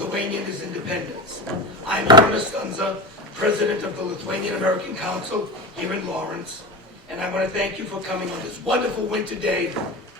Lithuanian is independence. I'm Jonas Gunza, President of the Lithuanian American Council here in Lawrence, and I want to thank you for coming on this wonderful winter day,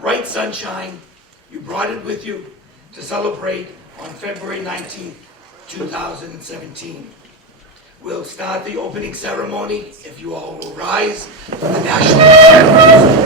bright sunshine. You brought it with you to celebrate on February 19th, 2017. We'll start the opening ceremony, if you all will rise for the national anthem.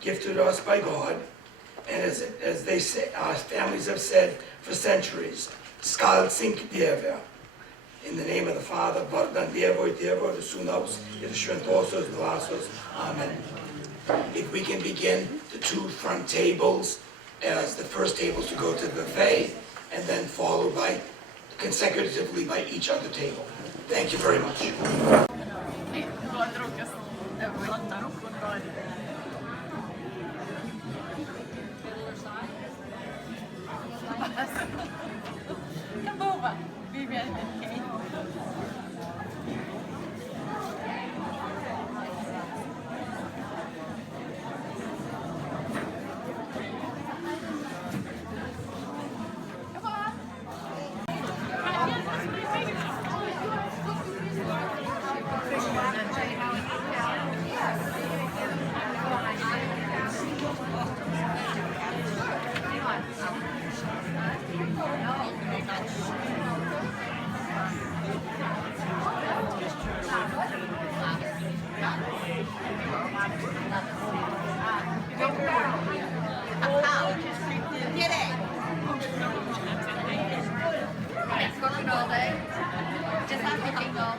Gifted us by God, and as they say, our families have said for centuries, Skal sink Dieve. In the name of the Father, Vardan Dievo и Dievo, the Sunaus, и the Shventosos, Dvasos. Amen. If we can begin the two front tables as the first tables to go to the buffet, and then followed by consecutively by each other table. Thank you very much.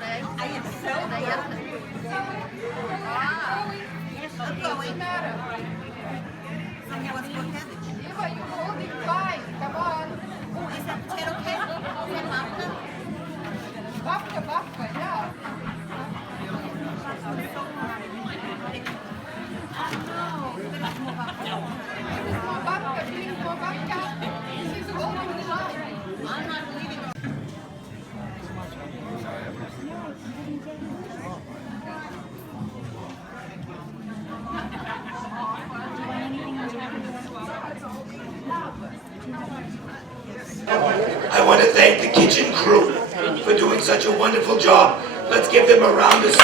I am so I'm going. Someone wants more cabbage. Eva, you're holding fine. Come on. Oh, is that potato cake? Is that babka? Babka, yeah. Babka, drink more babka. She's holding the line. I'm not leaving. I want to thank the kitchen crew for doing such a wonderful job. Let's give them a round of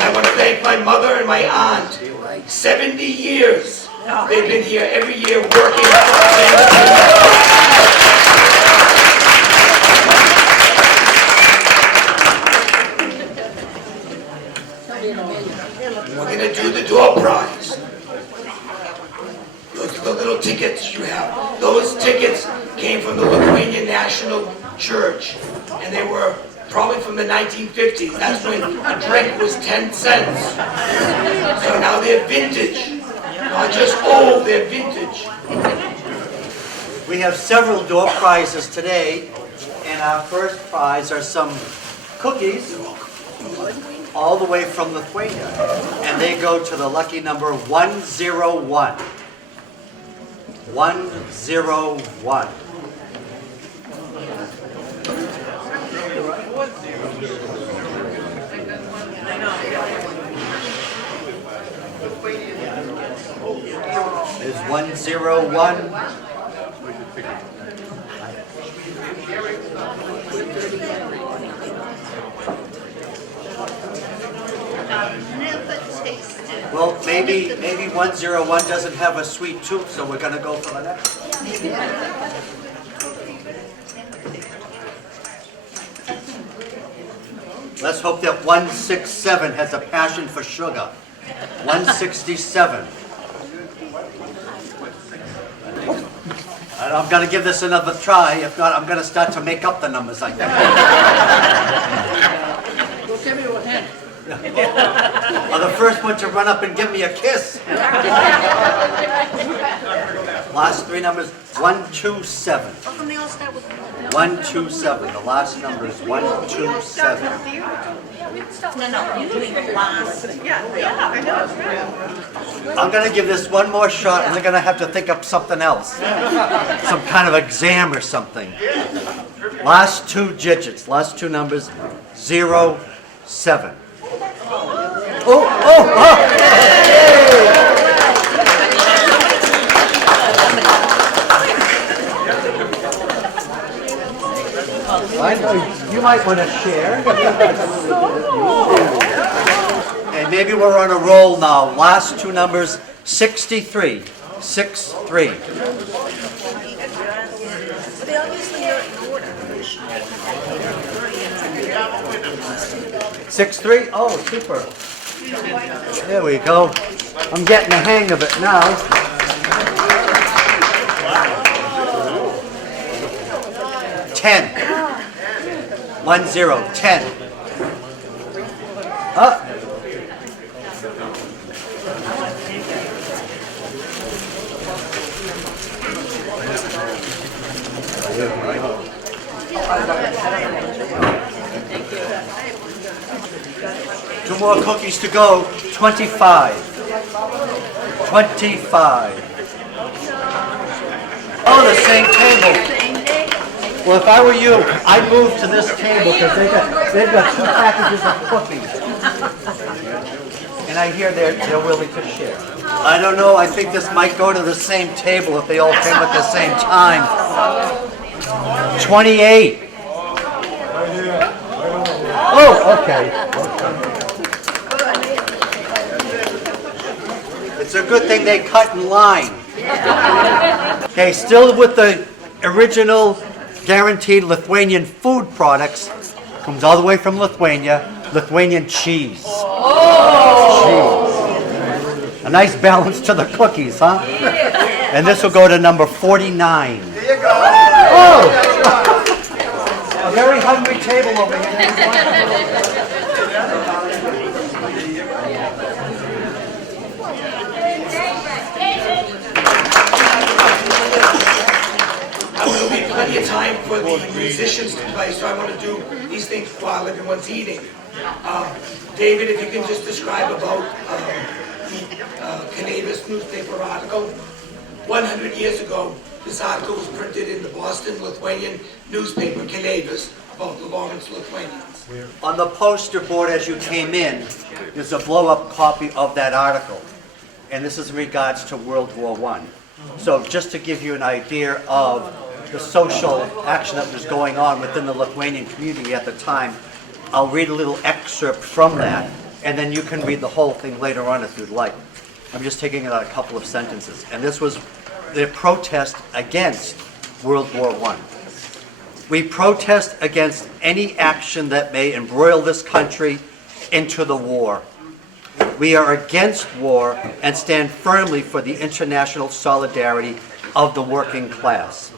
I want to thank my mother and my aunt. 70 years they've been here every year working. We're going to do the door prize. Those are the little tickets you have. Those tickets came from the Lithuanian National Church, and they were probably from the 1950s. That's when a drink was 10 cents. So now they're vintage. Not just old, they're vintage. We have several door prizes today, and our first prize are some cookies all the way from Lithuania, and they go to the lucky number 101. 101. There's 101. Well, maybe 101 doesn't have a sweet tooth, so we're gonna go for the next one. Let's hope that 167 has a passion for sugar. 167. I'm gonna give this another try. If not, I'm gonna start to make up the numbers, I think. Give me a hand. Or the first one to run up and give me a kiss. Last three numbers, 127. How come they all start with 127. The last number is 127. No, you're doing last. Yeah, I know. I'm gonna give this one more shot, and they're gonna have to think up something else. Some kind of exam or something. Last two digits, last two numbers, 07. Oh! I know you might want to share. And maybe we're on a roll now. Last two numbers, 63. 63. They obviously are in order. 63? Oh, super. There we go. I'm getting the hang of it now. Ten. 10. 10. Up. Two more cookies to go. 25. 25. Oh, the same table. Well, if I were you, I'd move to this table because they've got two packages of cookies. And I hear they're willing to share. I don't know. I think this might go to the same table if they all came at the same time. 28. Oh, okay. It's a good thing they cut in line. Okay, still with the original guaranteed Lithuanian food products. Comes all the way from Lithuania. Lithuanian cheese. Oh! Cheese. A nice balance to the cookies, huh? And this will go to number 49. There you go. Oh! A very hungry table over here. There'll be plenty of time for the musicians to play, so I want to do these things while everyone's eating. David, if you can just describe about the Canavis newspaper article. 100 years ago, this article was printed in the Boston Lithuanian newspaper, Canavis, about the Lawrence Lithuanians. On the poster board as you came in, there's a blow-up copy of that article. And this is in regards to World War I. So just to give you an idea of the social action that was going on within the Lithuanian community at the time, I'll read a little excerpt from that, and then you can read the whole thing later on if you'd like. I'm just taking out a couple of sentences. And this was the protest against World War I. We protest against any action that may embroil this country into the war. We are against war and stand firmly for the international solidarity of the working class.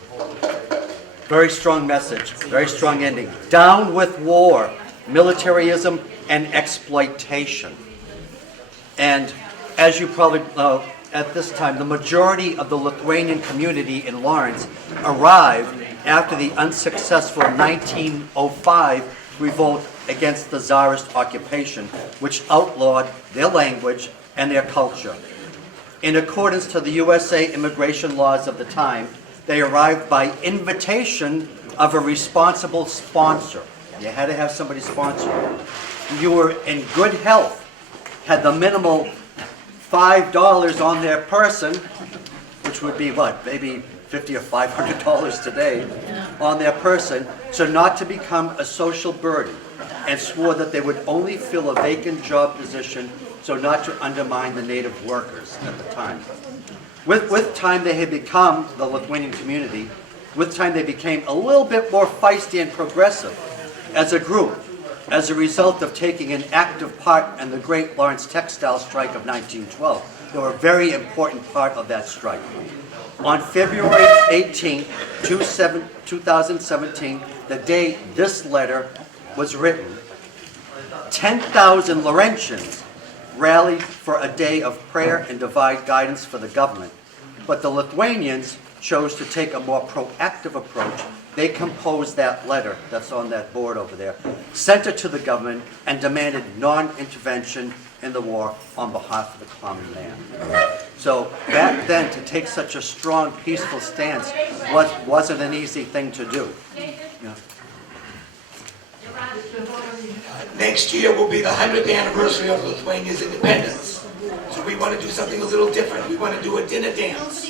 Very strong message, very strong ending. Down with war, militarism, and exploitation. And as you probably know, at this time, the majority of the Lithuanian community in Lawrence arrived after the unsuccessful 1905 revolt against the Tsarist occupation, which outlawed their language and their culture. In accordance to the USA immigration laws of the time, they arrived by invitation of a responsible sponsor. You had to have somebody sponsor you. You were in good health, had the minimal $5 on their person, which would be what, maybe $50 or $500 today, on their person, so not to become a social burden, and swore that they would only fill a vacant job position so not to undermine the native workers at the time. With time they had become, the Lithuanian community, with time they became a little bit more feisty and progressive as a group, as a result of taking an active part in the Great Lawrence Textile Strike of 1912. They were a very important part of that strike. On February 18, 2017, the day this letter was written, 10,000 Laurentians rallied for a day of prayer and divine guidance for the government. But the Lithuanians chose to take a more proactive approach. They composed that letter that's on that board over there, sent it to the government, and demanded non-intervention in the war on behalf of the common man. So back then, to take such a strong, peaceful stance wasn't an easy thing to do. Yeah. Next year will be the 100th anniversary of Lithuania's independence. So we want to do something a little different. We want to do a dinner dance.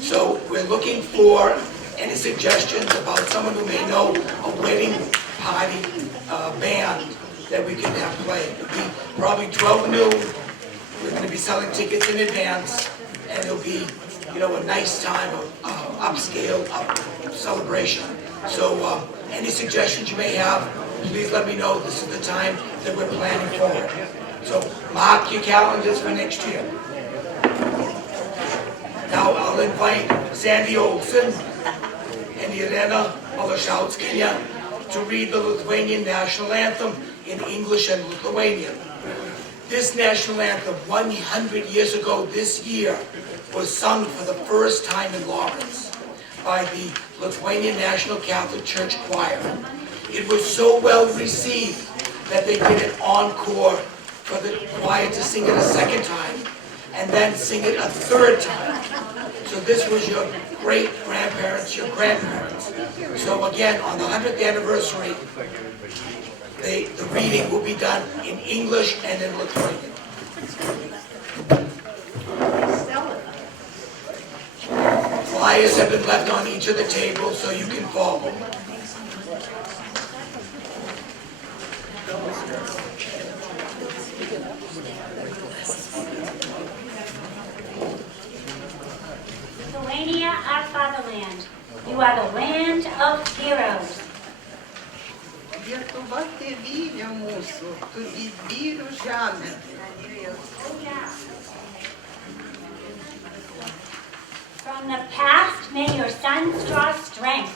So we're looking for any suggestions about someone who may know a wedding party band that we can have play. It'll be probably 12 noon. We're going to be selling tickets in advance, and it'll be, a nice time of upscale celebration. So any suggestions you may have, please let me know. This is the time that we're planning for it. So mark your calendars for next year. Now I'll invite Sandy Olson and Irena Olashauskaya to read the Lithuanian national anthem in English and Lithuanian. This national anthem, 100 years ago this year, was sung for the first time in Lawrence by the Lithuanian National Catholic Church Choir. It was so well received that they did an encore for the choir to sing it a second time and then sing it a third time. So this was your great-grandparents, your grandparents. So again, on the 100th anniversary, the reading will be done in English and in Lithuanian. Flyers have been left on each of the tables so you can follow. Lithuania, our fatherland. You are the land of heroes. Lietuva tėvynė mūsų, tu didvyrių žemė. From the past, may your sons draw strength.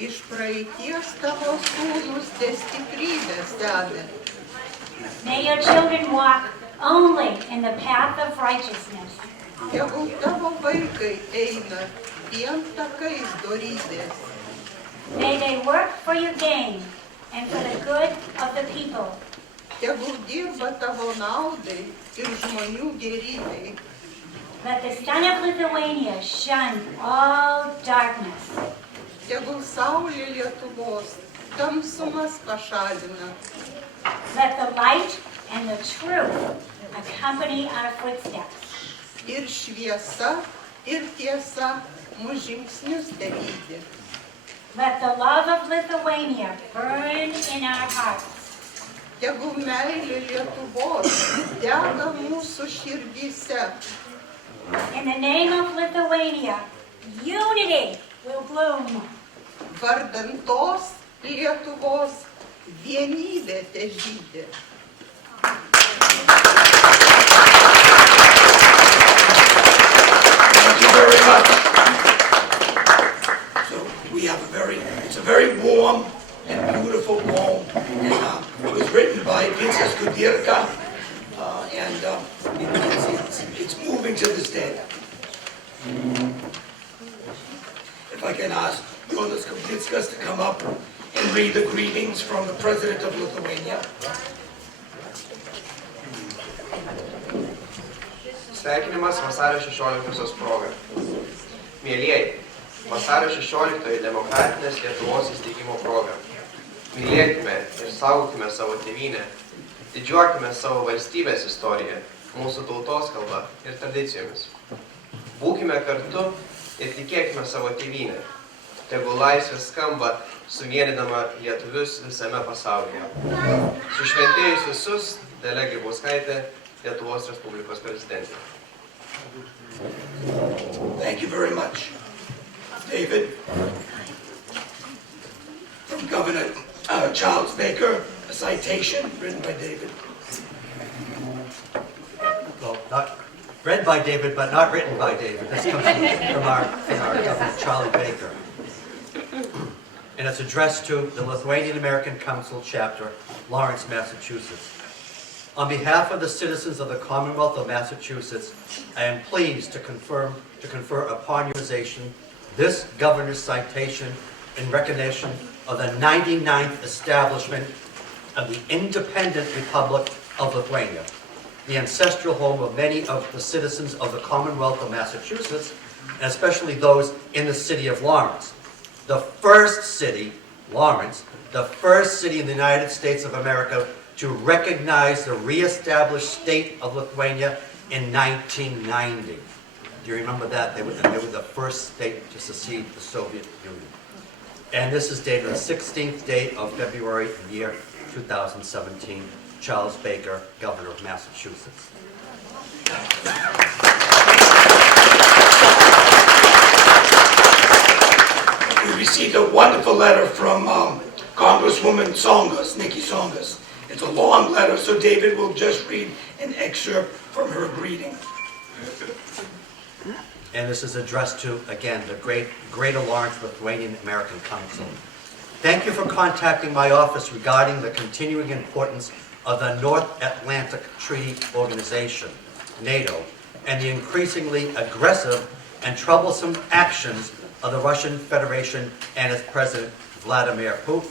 Iš praeities tavo sūnus te stiprybę seda. May your children walk only in the path of righteousness. Tegul tavo vaikai eina vien takais dorybės. May they work for your gain and for the good of the people. Tegul dirba tavo naudai ir žmonių gerybei. Let the sun of Lithuania shun all darkness. Tegul saulė Lietuvos tamsumas pašalina. Let the light and the truth accompany our footsteps. Ir šviesa, ir tiesa mūsų žingsnius telydi. Let the love of Lithuania burn in our hearts. Tegul meilė Lietuvos dega mūsų širdyse. In the name of Lithuania, unity will bloom. Vardan tos Lietuvos vienybė težydi. Thank you very much. So we have it's a very warm and beautiful poem. It was written by Vincent Kudirka, and it's moving to this day. If I can ask Jonas Kudirkas to come up and read the greetings from the President of Lithuania. Sveikinimas vasario 16-osios proga. Mielieji, vasario 16-oji demokratinės Lietuvos įsteigimo proga. Mylėkime ir saugokime savo tėvynę, didžiuokime savo valstybės istoriją, mūsų tautos kalba ir tradicijomis. Būkime kartu ir tikėkime savo tėvynę. Tegul laisvė skamba suvienydama lietuvius visame pasaulyje. Sušventėjus visus, Dalia Grybauskaitė, Lietuvos Respublikos prezidentė. Thank you very much. David, from Governor Charles Baker, a citation written by David. Well, not read by David, but not written by David. This comes from our Governor, Charlie Baker. And it's addressed to the Lithuanian American Council chapter, Lawrence, Massachusetts. On behalf of the citizens of the Commonwealth of Massachusetts, I am pleased to confer upon your organization this governor's citation in recognition of the 99th establishment of the independent Republic of Lithuania, the ancestral home of many of the citizens of the Commonwealth of Massachusetts, and especially those in the city of Lawrence. The first city, Lawrence, the first city in the United States of America to recognize the re-established state of Lithuania in 1990. Do you remember that? They were the first state to secede the Soviet Union. And this is dated the 16th day of February, the year 2017. Charles Baker, Governor of Massachusetts. We received a wonderful letter from Congresswoman Songas, Nikki Songas. It's a long letter, so David will just read an excerpt from her greeting. And this is addressed to, again, the Greater Lawrence Lithuanian American Council. Thank you for contacting my office regarding the continuing importance of the North Atlantic Treaty Organization, NATO, and the increasingly aggressive and troublesome actions of the Russian Federation and its President, Vladimir Putin.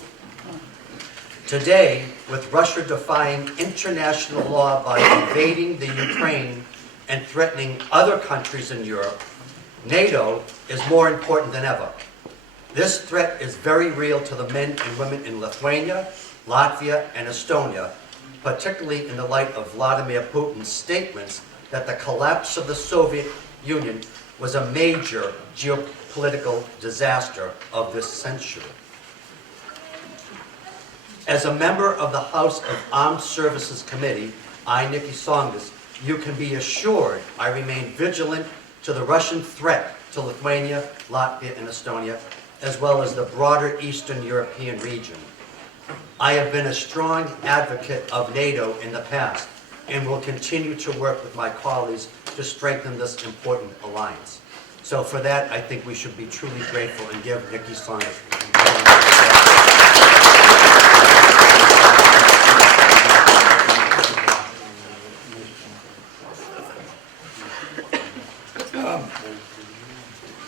Today, with Russia defying international law by invading the Ukraine and threatening other countries in Europe, NATO is more important than ever. This threat is very real to the men and women in Lithuania, Latvia, and Estonia, particularly in the light of Vladimir Putin's statements that the collapse of the Soviet Union was a major geopolitical disaster of this century. As a member of the House of Armed Services Committee, I, Nikki Songas, you can be assured I remain vigilant to the Russian threat to Lithuania, Latvia, and Estonia, as well as the broader Eastern European region. I have been a strong advocate of NATO in the past and will continue to work with my colleagues to strengthen this important alliance. So for that, I think we should be truly grateful and give Nikki Saunders.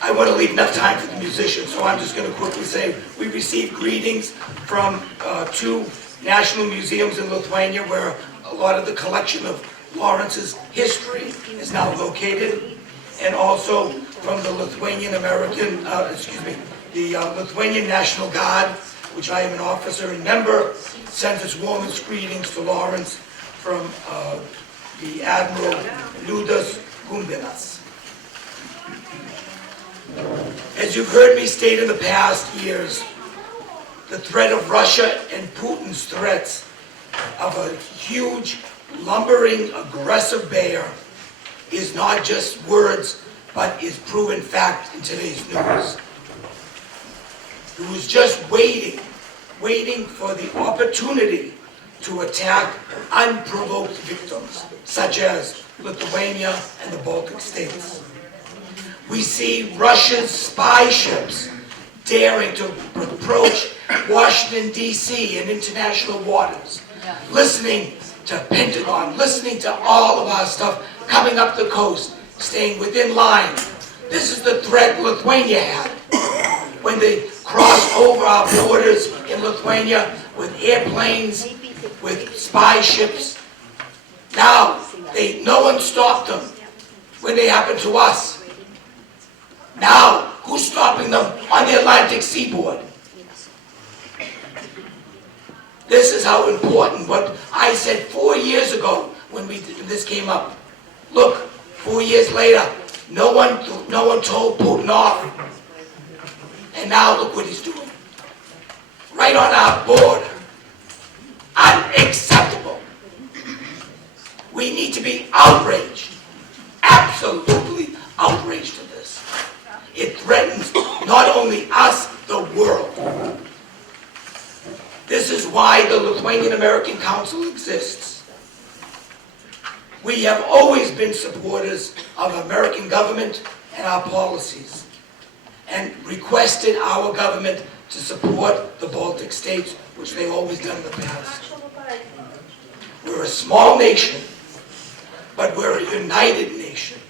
I want to leave enough time for the musicians, so I'm just going to quickly say we received greetings from 2 national museums in Lithuania where a lot of the collection of Lawrence's history is now located, and also from the Lithuanian National Guard, which I am an officer and member, sends its warmest greetings to Lawrence from the Admiral Liudas Gumbinas. As you've heard me state in the past years, the threat of Russia and Putin's threats of a huge, lumbering, aggressive bear is not just words, but is proven fact in today's news. It was just waiting for the opportunity to attack unprovoked victims, such as Lithuania and the Baltic states. We see Russia's spy ships daring to approach Washington, D.C. and international waters, listening to Pentagon, listening to all of our stuff coming up the coast, staying within line. This is the threat Lithuania had when they crossed over our borders in Lithuania with airplanes, with spy ships. Now, no one stopped them when they happened to us. Now, who's stopping them on the Atlantic seaboard? This is how important what I said 4 years ago when this came up. Look, 4 years later, no one told Putin off. And now look what he's doing. Right on our border. Unacceptable. We need to be outraged. Absolutely outraged at this. It threatens not only us, the world. This is why the Lithuanian American Council exists. We have always been supporters of American government and our policies, and requested our government to support the Baltic states, which they've always done in the past. We're a small nation, but we're a united nation.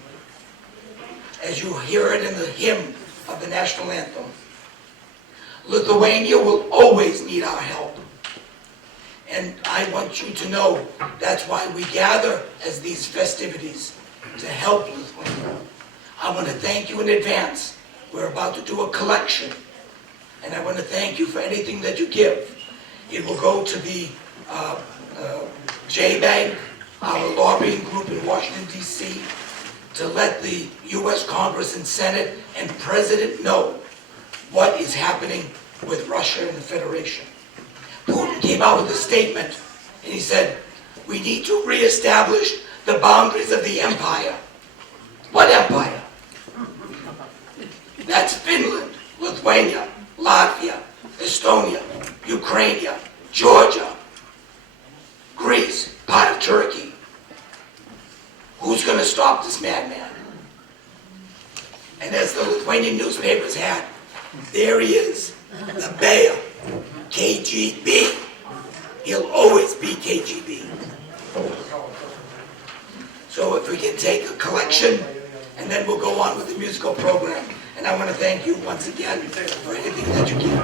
As you hear it in the hymn of the national anthem. Lithuania will always need our help. And I want you to know that's why we gather as these festivities, to help Lithuania. I want to thank you in advance. We're about to do a collection. And I want to thank you for anything that you give. It will go to the J-Bank, our lobbying group in Washington, D.C., to let the U.S. Congress and Senate and President know what is happening with Russia and the Federation. Putin came out with a statement, and he said, we need to reestablish the boundaries of the empire. What empire? That's Finland, Lithuania, Latvia, Estonia, Ukraine, Georgia, Greece, part of Turkey. Who's going to stop this madman? And as the Lithuanian newspapers had, there he is, the bear, KGB. He'll always be KGB. So if we can take a collection, and then we'll go on with the musical program. And I want to thank you once again for anything that you give.